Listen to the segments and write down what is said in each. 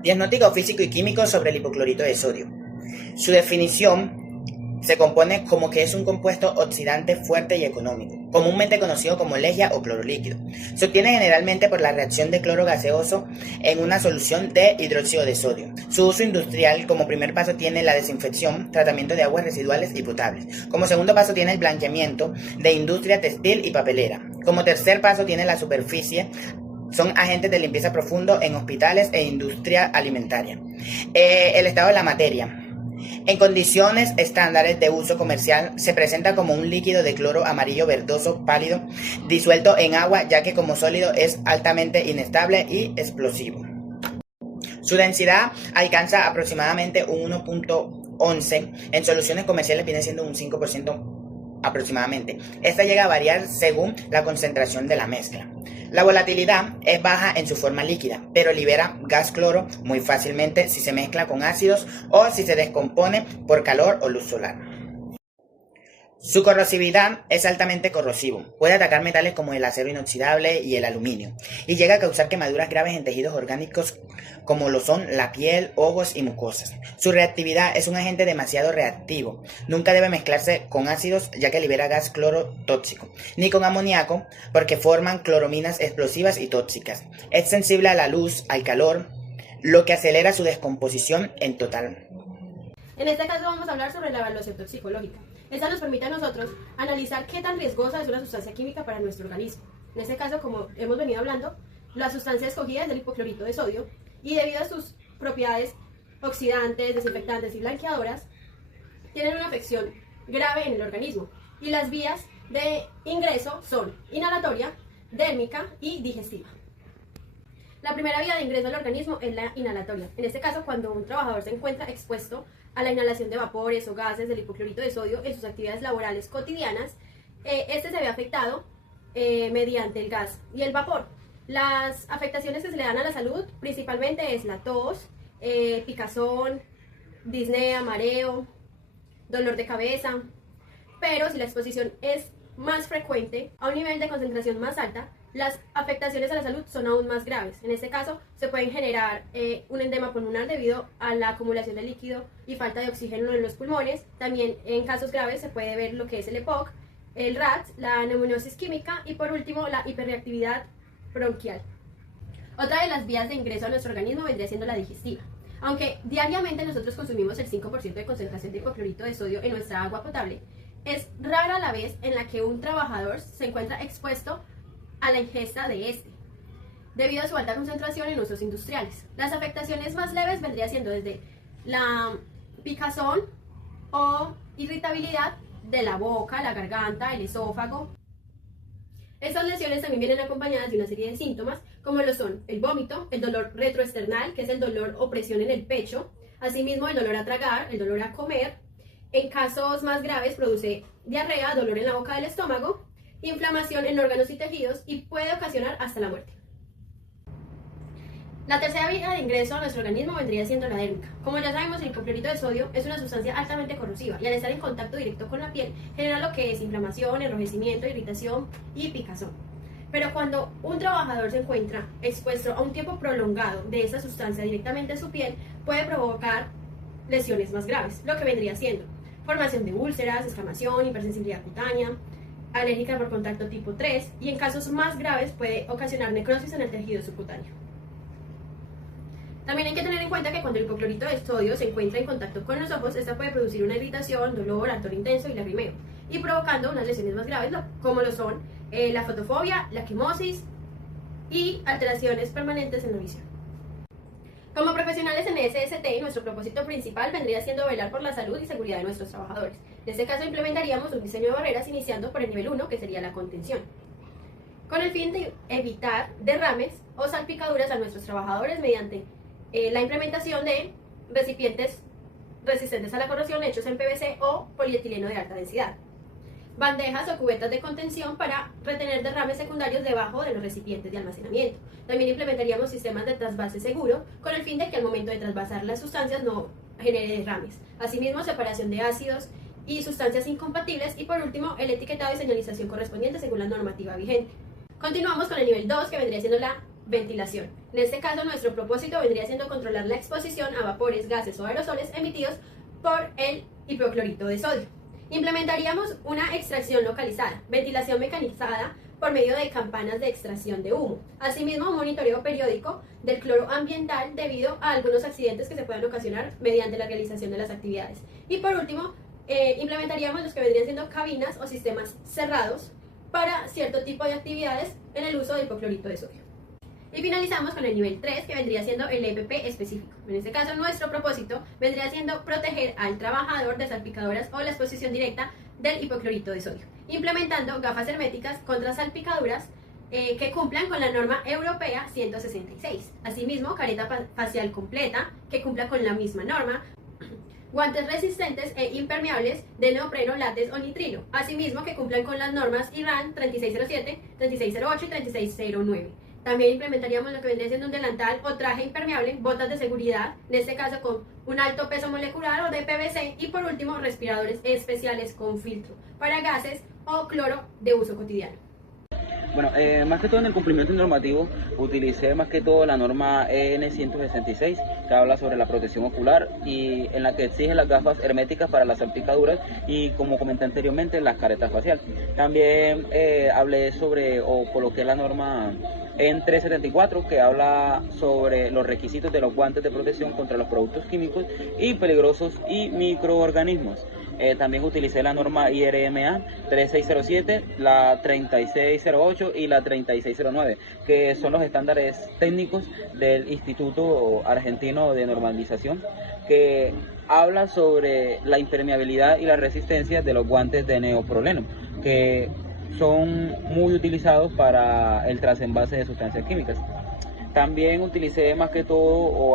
Diagnóstico físico y químico sobre el hipoclorito de sodio. Su definición se compone como que es un compuesto oxidante fuerte y económico, comúnmente conocido como lejía o cloro líquido. Se obtiene generalmente por la reacción de cloro gaseoso en una solución de hidróxido de sodio. Su uso industrial como primer paso tiene la desinfección, tratamiento de aguas residuales y potables. Como segundo paso tiene el blanqueamiento de industria textil y papelera. Como tercer paso tiene la superficie. Son agentes de limpieza profundo en hospitales e industria alimentaria. El estado de la materia. En condiciones estándares de uso comercial se presenta como un líquido de cloro amarillo verdoso pálido disuelto en agua, ya que como sólido es altamente inestable y explosivo. Su densidad alcanza aproximadamente un 1.11, en soluciones comerciales viene siendo un 5% aproximadamente. Esta llega a variar según la concentración de la mezcla. La volatilidad es baja en su forma líquida, pero libera gas cloro muy fácilmente si se mezcla con ácidos o si se descompone por calor o luz solar. Su corrosividad es altamente corrosivo, puede atacar metales como el acero inoxidable y el aluminio, y llega a causar quemaduras graves en tejidos orgánicos como lo son la piel, ojos y mucosas. Su reactividad es un agente demasiado reactivo, nunca debe mezclarse con ácidos ya que libera gas cloro tóxico, ni con amoníaco porque forman clorominas explosivas y tóxicas. Es sensible a la luz, al calor, lo que acelera su descomposición en total. En este caso vamos a hablar sobre la evaluación toxicológica. Esta nos permite a nosotros analizar qué tan riesgosa es una sustancia química para nuestro organismo. En este caso, como hemos venido hablando, la sustancia escogida es el hipoclorito de sodio y debido a sus propiedades oxidantes, desinfectantes y blanqueadoras, tienen una afección grave en el organismo. Y las vías de ingreso son inhalatoria, dérmica y digestiva. La primera vía de ingreso al organismo es la inhalatoria. En este caso, cuando un trabajador se encuentra expuesto a la inhalación de vapores o gases del hipoclorito de sodio en sus actividades laborales cotidianas, este se ve afectado mediante el gas y el vapor. Las afectaciones que se le dan a la salud principalmente es la tos, picazón, disnea, mareo, dolor de cabeza, pero si la exposición es más frecuente, a un nivel de concentración más alta, las afectaciones a la salud son aún más graves. En este caso, se pueden generar un edema pulmonar debido a la acumulación de líquido y falta de oxígeno en los pulmones. También en casos graves se puede ver lo que es el EPOC, el RAT, la neumoniosis química y por último la hiperreactividad bronquial. Otra de las vías de ingreso a nuestro organismo vendría siendo la digestiva. Aunque diariamente nosotros consumimos el 5% de concentración de hipoclorito de sodio en nuestra agua potable, es rara la vez en la que un trabajador se encuentra expuesto a la ingesta de este, debido a su alta concentración en usos industriales. Las afectaciones más leves vendrían siendo desde la picazón o irritabilidad de la boca, la garganta, el esófago. Estas lesiones también vienen acompañadas de una serie de síntomas, como lo son el vómito, el dolor retroesternal, que es el dolor o presión en el pecho, asimismo el dolor a tragar, el dolor a comer. En casos más graves produce diarrea, dolor en la boca del estómago, inflamación en órganos y tejidos y puede ocasionar hasta la muerte. La tercera vía de ingreso a nuestro organismo vendría siendo la dérmica. Como ya sabemos, el hipoclorito de sodio es una sustancia altamente corrosiva y al estar en contacto directo con la piel genera lo que es inflamación, enrojecimiento, irritación y picazón. Pero cuando un trabajador se encuentra expuesto a un tiempo prolongado de esta sustancia directamente en su piel, puede provocar lesiones más graves, lo que vendría siendo formación de úlceras, inflamación, hipersensibilidad cutánea, alérgica por contacto tipo 3 y en casos más graves puede ocasionar necrosis en el tejido subcutáneo. También hay que tener en cuenta que cuando el hipoclorito de sodio se encuentra en contacto con los ojos, esta puede producir una irritación, dolor, ardor intenso y lagrimeo, y provocando unas lesiones más graves como lo son la fotofobia, la quimosis y alteraciones permanentes en la visión. Como profesionales en SST, nuestro propósito principal vendría siendo velar por la salud y seguridad de nuestros trabajadores. En este caso implementaríamos un diseño de barreras iniciando por el nivel 1, que sería la contención, con el fin de evitar derrames o salpicaduras a nuestros trabajadores mediante la implementación de recipientes resistentes a la corrosión hechos en PVC o polietileno de alta densidad, bandejas o cubetas de contención para retener derrames secundarios debajo de los recipientes de almacenamiento. También implementaríamos sistemas de trasvase seguro con el fin de que al momento de trasvasar las sustancias no genere derrames. Asimismo, separación de ácidos y sustancias incompatibles y por último, el etiquetado y señalización correspondiente según la normativa vigente. Continuamos con el nivel 2, que vendría siendo la ventilación. En este caso, nuestro propósito vendría siendo controlar la exposición a vapores, gases o aerosoles emitidos por el hipoclorito de sodio. Implementaríamos una extracción localizada, ventilación mecanizada por medio de campanas de extracción de humo. Asimismo, un monitoreo periódico del cloro ambiental debido a algunos accidentes que se puedan ocasionar mediante la realización de las actividades. Y por último, implementaríamos los que vendrían siendo cabinas o sistemas cerrados para cierto tipo de actividades en el uso del hipoclorito de sodio. Y finalizamos con el nivel 3, que vendría siendo el EPP específico. En este caso, nuestro propósito vendría siendo proteger al trabajador de salpicaduras o la exposición directa del hipoclorito de sodio, implementando gafas herméticas contra salpicaduras que cumplan con la norma europea 166. Asimismo, careta facial completa que cumpla con la misma norma, guantes resistentes e impermeables de neopreno, látex o nitrilo. Asimismo, que cumplan con las normas IRAN 3607, 3608 y 3609. También implementaríamos lo que vendría siendo un delantal o traje impermeable, botas de seguridad, en este caso con un alto peso molecular o de PVC, y por último respiradores especiales con filtro para gases o cloro de uso cotidiano. Bueno, más que todo en el cumplimiento normativo utilicé más que todo la norma EN 166, que habla sobre la protección ocular y en la que exige las gafas herméticas para las salpicaduras y, como comenté anteriormente, las caretas facial. También hablé sobre o coloqué la norma EN 374, que habla sobre los requisitos de los guantes de protección contra los productos químicos y peligrosos y microorganismos. También utilicé la norma IRMA 3607, la 3608 y la 3609, que son los estándares técnicos del Instituto Argentino de Normalización, que habla sobre la impermeabilidad y la resistencia de los guantes de neoproleno, que son muy utilizados para el trasenvase de sustancias químicas. También utilicé más que todo,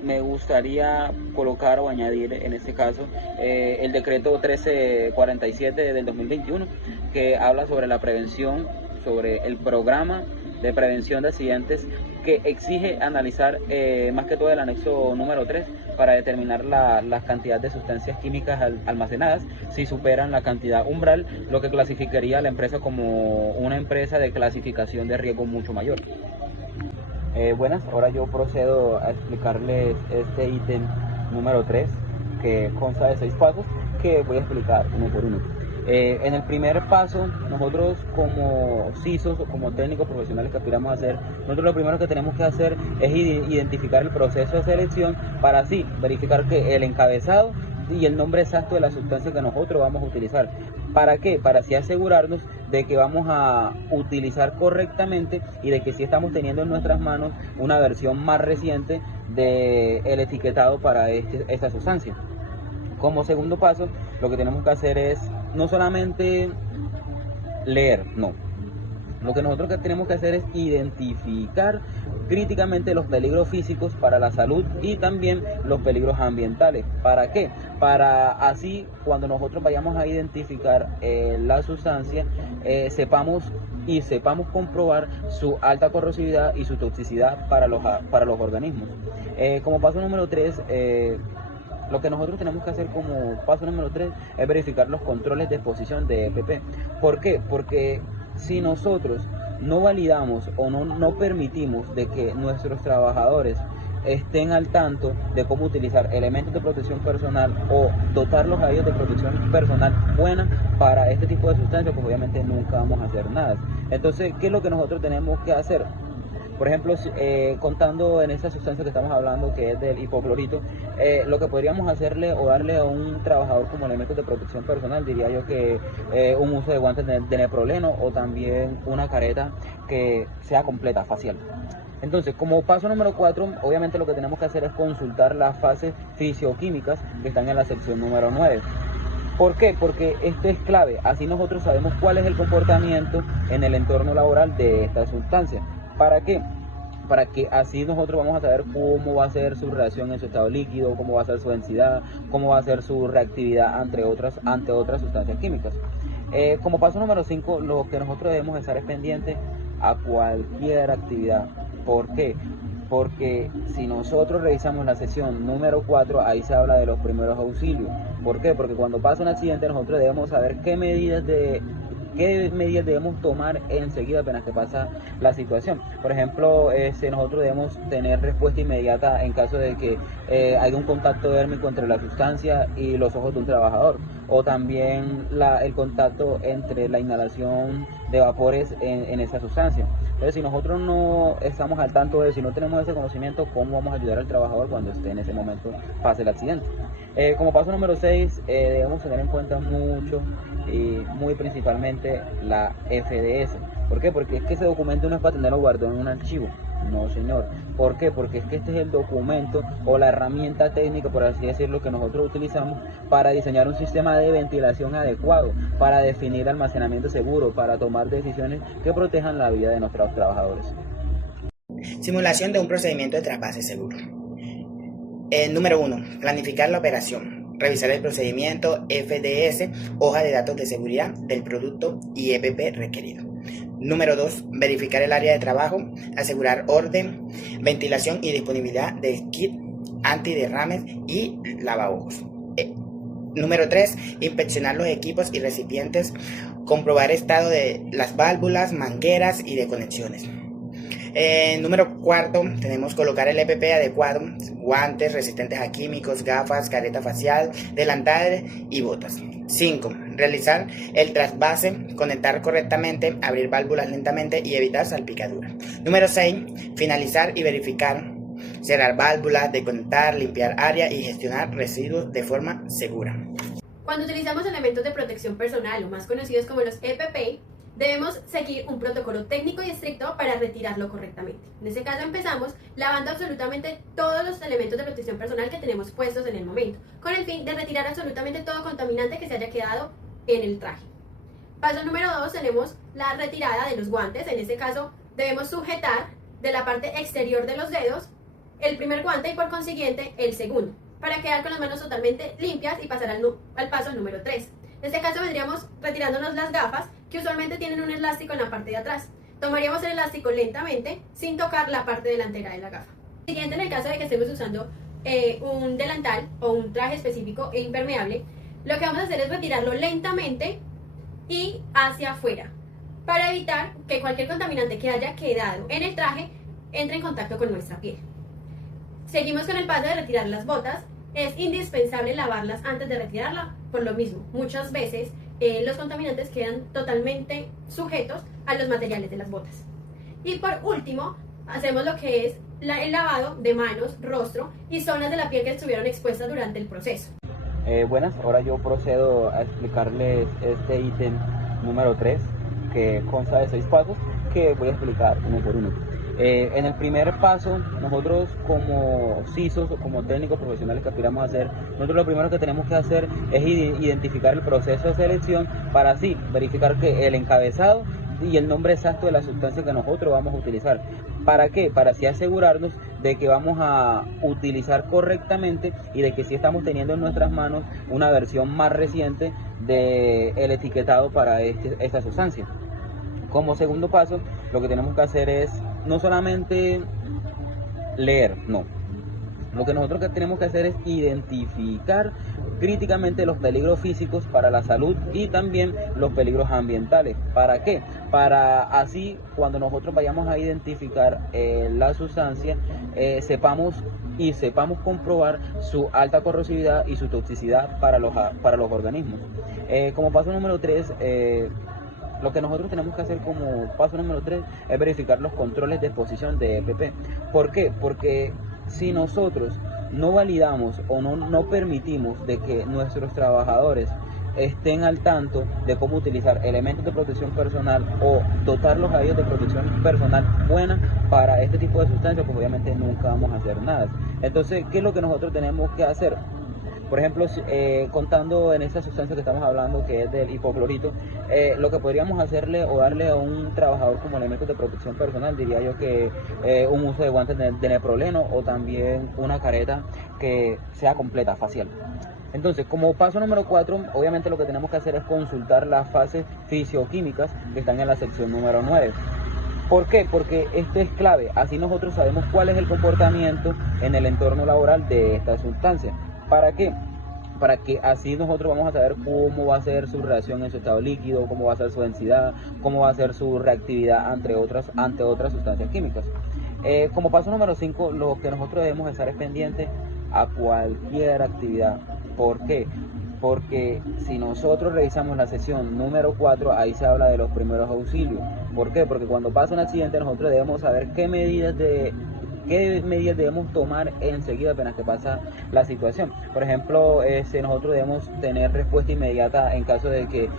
me gustaría colocar o añadir en este caso el decreto 1347 del 2021, que habla sobre la prevención, sobre el programa de prevención de accidentes, que exige analizar más que todo el anexo número 3 para determinar las cantidades de sustancias químicas almacenadas si superan la cantidad umbral, lo que clasificaría a la empresa como una empresa de clasificación de riesgo mucho mayor. Buenas, ahora yo procedo a explicarles este ítem número 3, que consta de 6 pasos que voy a explicar uno por uno. En el primer paso, nosotros como CISOs o como técnicos profesionales que aspiramos a hacer, nosotros lo primero que tenemos que hacer es identificar el proceso de selección para así verificar que el encabezado y el nombre exacto de la sustancia que nosotros vamos a utilizar. ¿Para qué? Para así asegurarnos de que vamos a utilizar correctamente y de que sí estamos teniendo en nuestras manos una versión más reciente del etiquetado para esta sustancia. Como segundo paso, lo que tenemos que hacer es no solamente leer, no. Lo que nosotros tenemos que hacer es identificar críticamente los peligros físicos para la salud y también los peligros ambientales. ¿Para qué? Para así, cuando nosotros vayamos a identificar la sustancia, sepamos comprobar su alta corrosividad y su toxicidad para los organismos. Como paso número 3, lo que nosotros tenemos que hacer como paso número 3 es verificar los controles de exposición de EPP. ¿Por qué? Porque si nosotros no validamos o no permitimos de que nuestros trabajadores estén al tanto de cómo utilizar elementos de protección personal o dotarlos a ellos de protección personal buena para este tipo de sustancias, pues obviamente nunca vamos a hacer nada. Entonces, ¿qué es lo que nosotros tenemos que hacer? Por ejemplo, contando en esa sustancia que estamos hablando, que es del hipoclorito, lo que podríamos hacerle o darle a un trabajador como elementos de protección personal, diría yo que un uso de guantes de neoproleno o también una careta que sea completa, facial. Entonces, como paso número 4, obviamente lo que tenemos que hacer es consultar las fases fisioquímicas que están en la sección número 9. ¿Por qué? Porque esto es clave, así nosotros sabemos cuál es el comportamiento en el entorno laboral de esta sustancia. ¿Para qué? Para que así nosotros vamos a saber cómo va a ser su reacción en su estado líquido, cómo va a ser su densidad, cómo va a ser su reactividad ante otras sustancias químicas. Como paso número 5, lo que nosotros debemos estar es pendiente a cualquier actividad. ¿Por qué? Porque si nosotros revisamos la sección número 4, ahí se habla de los primeros auxilios. ¿Por qué? Porque cuando pasa un accidente nosotros debemos saber qué medidas de ¿qué medidas debemos tomar enseguida apenas que pasa la situación? Por ejemplo, nosotros debemos tener respuesta inmediata en caso de que haya un contacto dérmico entre la sustancia y los ojos de un trabajador, o también el contacto entre la inhalación de vapores en esa sustancia. Entonces, si nosotros no estamos al tanto de eso, si no tenemos ese conocimiento, ¿cómo vamos a ayudar al trabajador cuando esté en ese momento pase el accidente? Como paso número 6, debemos tener en cuenta mucho y muy principalmente la FDS. ¿Por qué? Porque es que ese documento no es para tenerlo guardado en un archivo. No, señor. ¿Por qué? Porque es que este es el documento o la herramienta técnica, por así decirlo, que nosotros utilizamos para diseñar un sistema de ventilación adecuado, para definir almacenamiento seguro, para tomar decisiones que protejan la vida de nuestros trabajadores. Simulación de un procedimiento de trasvase seguro. Número 1. Planificar la operación. Revisar el procedimiento FDS, hoja de datos de seguridad del producto y EPP requerido. Número 2. Verificar el área de trabajo, asegurar orden, ventilación y disponibilidad de kit antiderrames y lavabos. Número 3. Inspeccionar los equipos y recipientes, comprobar estado de las válvulas, mangueras y de conexiones. Número 4, tenemos colocar el EPP adecuado, guantes resistentes a químicos, gafas, careta facial, delantal y botas. 5. Realizar el trasvase, conectar correctamente, abrir válvulas lentamente y evitar salpicaduras. Número 6. Finalizar y verificar, cerrar válvulas, desconectar, limpiar área y gestionar residuos de forma segura. Cuando utilizamos elementos de protección personal, o más conocidos como los EPP, debemos seguir un protocolo técnico y estricto para retirarlo correctamente. En este caso empezamos lavando absolutamente todos los elementos de protección personal que tenemos puestos en el momento, con el fin de retirar absolutamente todo contaminante que se haya quedado en el traje. Paso número 2, tenemos la retirada de los guantes. En este caso debemos sujetar de la parte exterior de los dedos el primer guante y por consiguiente el segundo, para quedar con las manos totalmente limpias y pasar al paso número 3. En este caso vendríamos retirándonos las gafas, que usualmente tienen un elástico en la parte de atrás. Tomaríamos el elástico lentamente, sin tocar la parte delantera de la gafa. Siguiente, en el caso de que estemos usando un delantal o un traje específico e impermeable, lo que vamos a hacer es retirarlo lentamente y hacia afuera, para evitar que cualquier contaminante que haya quedado en el traje entre en contacto con nuestra piel. Seguimos con el paso de retirar las botas. Es indispensable lavarlas antes de retirarla, por lo mismo, muchas veces los contaminantes quedan totalmente sujetos a los materiales de las botas. Y por último, hacemos lo que es el lavado de manos, rostro y zonas de la piel que estuvieron expuestas durante el proceso. Buenas, ahora yo procedo a explicarles este ítem número 3, que consta de 6 pasos, que voy a explicar uno por uno. En el primer paso, nosotros como CISOs o como técnicos profesionales que aspiramos a hacer, nosotros lo primero que tenemos que hacer es identificar el proceso de selección para así verificar que el encabezado y el nombre exacto de la sustancia que nosotros vamos a utilizar. ¿Para qué? Para así asegurarnos de que vamos a utilizar correctamente y de que sí estamos teniendo en nuestras manos una versión más reciente del etiquetado para esta sustancia. Como segundo paso, lo que tenemos que hacer es no solamente leer, no. Lo que nosotros tenemos que hacer es identificar críticamente los peligros físicos para la salud y también los peligros ambientales. ¿Para qué? Para así, cuando nosotros vayamos a identificar la sustancia, sepamos comprobar su alta corrosividad y su toxicidad para los organismos. Como paso número 3, lo que nosotros tenemos que hacer como paso número 3 es verificar los controles de exposición de EPP. ¿Por qué? Porque si nosotros no validamos o no permitimos de que nuestros trabajadores estén al tanto de cómo utilizar elementos de protección personal o dotarlos a ellos de protección personal buena para este tipo de sustancias, pues obviamente nunca vamos a hacer nada. Entonces, ¿qué es lo que nosotros tenemos que hacer? Por ejemplo, contando en esa sustancia que estamos hablando, que es del hipoclorito, lo que podríamos hacerle o darle a un trabajador como elementos de protección personal, diría yo que un uso de guantes de neopreno o también una careta que sea completa, facial. Entonces, como paso número 4, obviamente lo que tenemos que hacer es consultar las fases fisioquímicas que están en la sección número 9. ¿Por qué? Porque esto es clave, así nosotros sabemos cuál es el comportamiento en el entorno laboral de esta sustancia. ¿Para qué? para que así nosotros vamos a saber cómo va a ser su reacción en su estado líquido, cómo va a ser su densidad, cómo va a ser su reactividad ante otras sustancias químicas. Como paso número 5, lo que nosotros debemos estar es pendientes a cualquier actividad. ¿Por qué? Porque si nosotros revisamos la sesión número 4, ahí se habla de los primeros auxilios. ¿Por qué? Porque cuando pasa un accidente nosotros debemos saber qué medidas debemos tomar enseguida apenas que pasa la situación. Por ejemplo, nosotros debemos tener respuesta inmediata en caso de que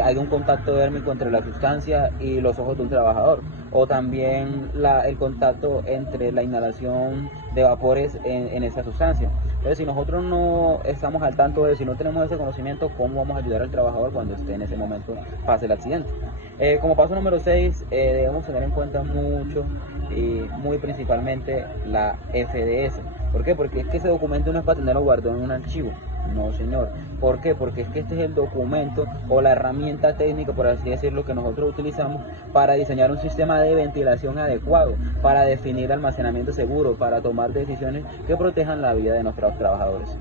haya un contacto dérmico entre la sustancia y los ojos de un trabajador, o también el contacto entre la inhalación de vapores en esa sustancia. Entonces, si nosotros no estamos al tanto de, si no tenemos ese conocimiento, ¿cómo vamos a ayudar al trabajador cuando esté en ese momento pase el accidente? Como paso número 6, debemos tener en cuenta mucho y muy principalmente la FDS. ¿Por qué? Porque es que ese documento no es para tenerlo guardado en un archivo. No, señor. ¿Por qué? Porque es que este es el documento o la herramienta técnica, por así decirlo, que nosotros utilizamos para diseñar un sistema de ventilación adecuado, para definir almacenamiento seguro, para tomar decisiones que protejan la vida de nuestros trabajadores.